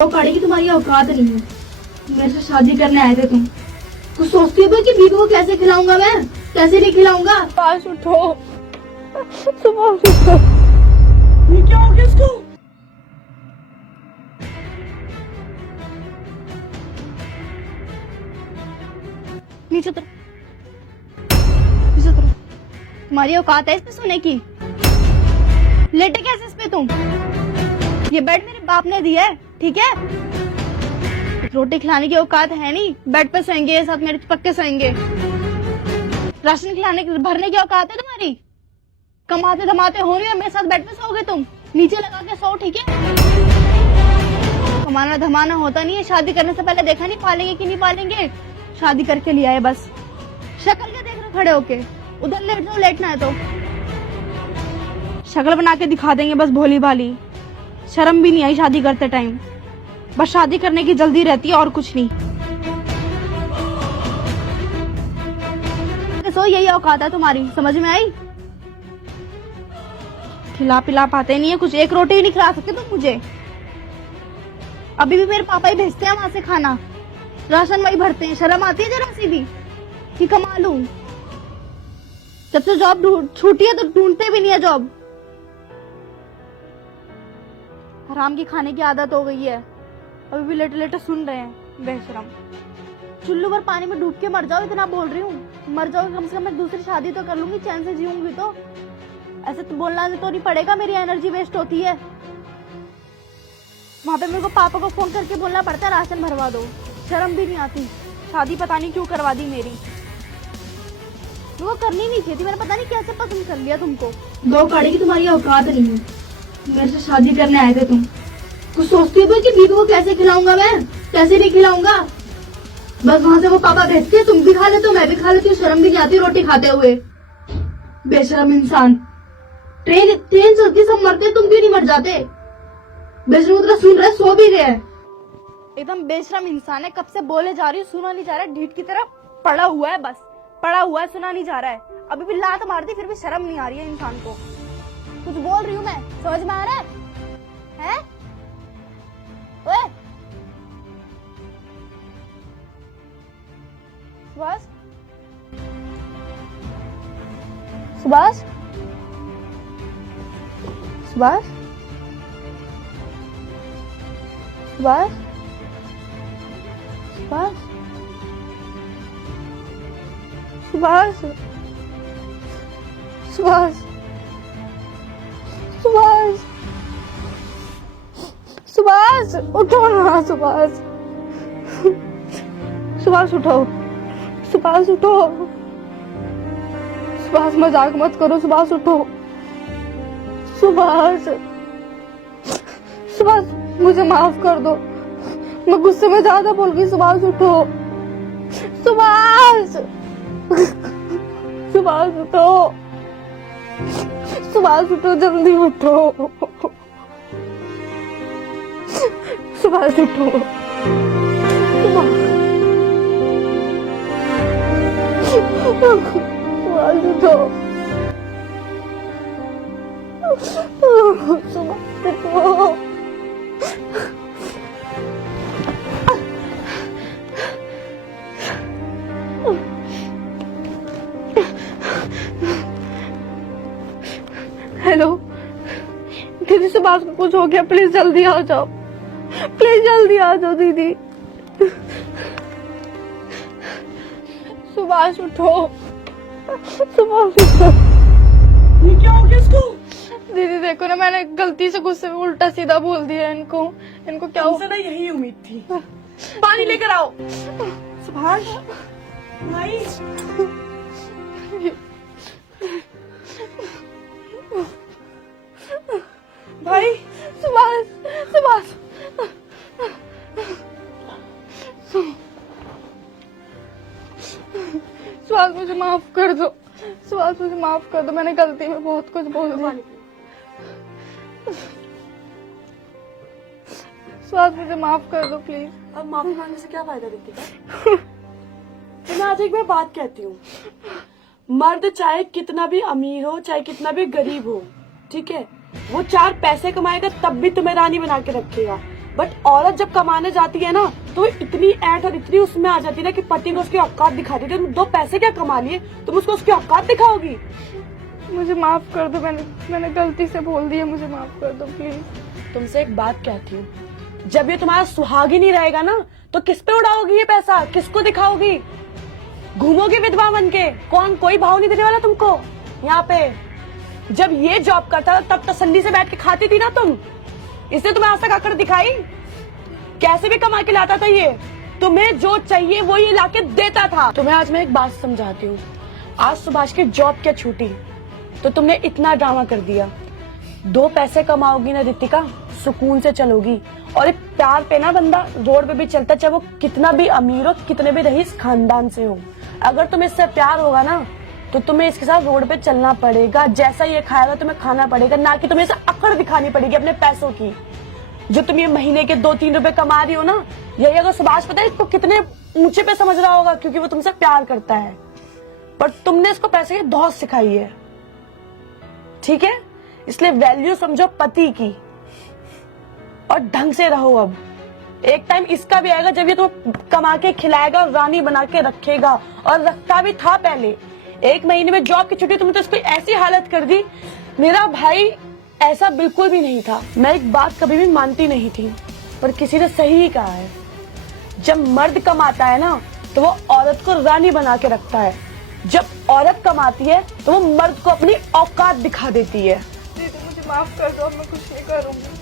तो कड़ी की तुम्हारी औकात नहीं है। मेरे से शादी करने आए थे तुम। कुछ सोचती हो कि बीवी को कैसे खिलाऊंगा, मैं कैसे नहीं खिलाऊंगा। पास उठो, सुबह उठो। ये क्या हो गया इसको? नीचे उतरो, नीचे उतरो। तुम्हारी औकात है इसमें सोने की? लेटे कैसे इस पे तुम? ये बेड मेरे बाप ने दिया है, ठीक है? रोटी खिलाने की औकात है नहीं, बेड पे सोएंगे, साथ मेरे पक्के सोएंगे। राशन खिलाने की भरने की औकात है तुम्हारी? कमाते धमाते हो रही हो, मेरे साथ बेड पे सोओगे तुम? नीचे लगा के सो, ठीक है? कमाना धमाना होता नहीं है। शादी करने से पहले देखा नहीं पालेंगे कि नहीं पालेंगे, शादी करके लिया है बस। शक्ल क्या देख रहे खड़े होके? उधर लेट जाओ, लेटना है तो। शक्ल बना के दिखा देंगे बस भोली भाली। शर्म भी नहीं आई शादी करते टाइम। बस शादी करने की जल्दी रहती है और कुछ नहीं। सो यही औकात है तुम्हारी, समझ में आई? खिला पिला पाते नहीं है कुछ, एक रोटी ही नहीं खिला सकते तुम मुझे। अभी भी मेरे पापा ही भेजते हैं वहां से खाना, राशन वही भरते हैं। शर्म आती है जरा सी भी कि कमा लूं? जब से जॉब छूटी है तो ढूंढते भी नहीं है जॉब। हराम की खाने की आदत हो गई है, अभी भी लेटे लेटे सुन रहे हैं बेशरम। चुल्लू भर पानी में डूब के मर जाओ, इतना बोल रही हूँ। मर जाओगे कम से कम, मैं दूसरी शादी तो कर लूंगी, चैन से जीऊंगी। तो ऐसे तो बोलना तो नहीं पड़ेगा, मेरी एनर्जी वेस्ट होती है। वहाँ पे मेरे को पापा को फोन करके बोलना पड़ता है राशन भरवा दो। शर्म भी नहीं आती। शादी पता नहीं क्यों करवा दी मेरी। वो करनी नहीं चाहिए थी, मैंने पता नहीं कैसे पसंद कर लिया तुमको। दो कड़ी की तुम्हारी औकात नहीं है। मेरे से शादी करने आए थे तुम। कुछ सोचती हो कि बीवी को कैसे खिलाऊंगा, मैं कैसे नहीं खिलाऊंगा। बस वहाँ से वो पापा भेजते हैं, तुम भी खा लेते हो, मैं भी खा लेती हूँ। शर्म भी नहीं आती रोटी खाते हुए, बेशरम इंसान। ट्रेन ट्रेन चलती सब मरते, तुम क्यों नहीं मर जाते? बेशरम तरह सुन रहे, सो भी गए। एकदम बेशरम इंसान है, कब से बोले जा रही हूँ, सुना नहीं जा रहा है। ढीठ की तरह पड़ा हुआ है, बस पड़ा हुआ है, सुना नहीं जा रहा है। अभी भी लात मारती फिर भी शर्म नहीं आ रही है इंसान को। कुछ बोल रही हूँ मैं, समझ में आ रहा है? ओए सुभाष, सुभाष, सुभाष, सुभाष, सुभाष, सुभाष, सुभाष, सुभाष, उठो ना सुभाष। सुभाष उठो, सुभाष उठो, सुभाष मजाक मत करो। सुभाष उठो, सुभाष, सुभाष मुझे माफ कर दो, मैं गुस्से में ज्यादा बोल गई। सुभाष उठो, सुभाष, सुभाष उठो, सुभाष उठो, जल्दी उठो, सुभाष उठो, सुभाष उठो, सुभाष उठो। हेलो दीदी, सुभाष को कुछ हो गया, प्लीज जल्दी आ जाओ, प्लीज जल्दी आ जाओ दीदी। सुभाष उठो, सुभाष उठो। ये क्या हो गया इसको? दीदी देखो ना, मैंने गलती से गुस्से में उल्टा सीधा बोल दिया इनको। इनको क्या हो? ना यही उम्मीद थी। पानी लेकर आओ। सुभाष भाई, भाई, सुभाष, सुभाष, सुभाष मुझे माफ कर दो। सुभाष मुझे माफ कर दो, मैंने गलती में बहुत कुछ बोल दिया। सुभाष मुझे माफ कर दो प्लीज। अब माफी मांगने से क्या फायदा रितिका? तो मैं आज एक बार बात कहती हूँ, मर्द चाहे कितना भी अमीर हो, चाहे कितना भी गरीब हो, ठीक है, वो चार पैसे कमाएगा तब भी तुम्हें रानी बना के रखेगा। बट औरत जब कमाने जाती है ना तो इतनी ऐट और इतनी उसमें आ जाती है ना कि पति को उसकी औकात दिखाती है। तुम 2 पैसे क्या कमा लिए, तुम उसको उसकी औकात दिखाओगी? मुझे माफ कर दो, मैंने गलती से बोल दिया, मुझे माफ कर दो प्लीज। तुमसे एक बात कहती हूँ, जब ये तुम्हारा सुहाग ही नहीं रहेगा ना तो किस पे उड़ाओगी ये पैसा, किसको दिखाओगी? घूमोगे विधवा बन के, कौन कोई भाव नहीं देने वाला तुमको यहाँ पे। जब ये जॉब करता था तब तसल्ली से बैठ के खाती थी ना तुम, इसने तुम्हें आज तक आकर दिखाई? कैसे भी कमा के लाता था ये, तुम्हें जो चाहिए वो ये लाके देता था। तुम्हें आज मैं एक बात समझाती हूँ, आज सुभाष की जॉब क्या छूटी तो तुमने इतना ड्रामा कर दिया। 2 पैसे कमाओगी ना रितिका, सुकून से चलोगी। और एक प्यार पे ना बंदा रोड पे भी चलता, चाहे वो कितना भी अमीर हो, कितने भी रईस खानदान से हो, अगर तुम्हें इससे प्यार होगा ना तो तुम्हें इसके साथ रोड पे चलना पड़ेगा। जैसा ये खाएगा तुम्हें खाना पड़ेगा, ना कि तुम्हें इसे अकड़ दिखानी पड़ेगी अपने पैसों की। जो तुम ये महीने के 2-3 रुपए कमा रही हो ना, यही अगर सुभाष पता है इसको कितने ऊंचे पे समझ रहा होगा, क्योंकि वो तुमसे प्यार करता है। पर तुमने इसको पैसे की धौस सिखाई है, ठीक है? इसलिए वैल्यू समझो पति की और ढंग से रहो। अब एक टाइम इसका भी आएगा जब ये तुम्हें कमा के खिलाएगा और रानी बना के रखेगा, और रखता भी था पहले। 1 महीने में जॉब की छुट्टी तुमने तो इसको ऐसी हालत कर दी। मेरा भाई ऐसा बिल्कुल भी नहीं था। मैं एक बात कभी भी मानती नहीं थी, पर किसी ने सही ही कहा है, जब मर्द कमाता है ना तो वो औरत को रानी बना के रखता है, जब औरत कमाती है तो वो मर्द को अपनी औकात दिखा देती है। दीदी मुझे माफ कर दो, अब मैं कुछ नहीं करूंगी।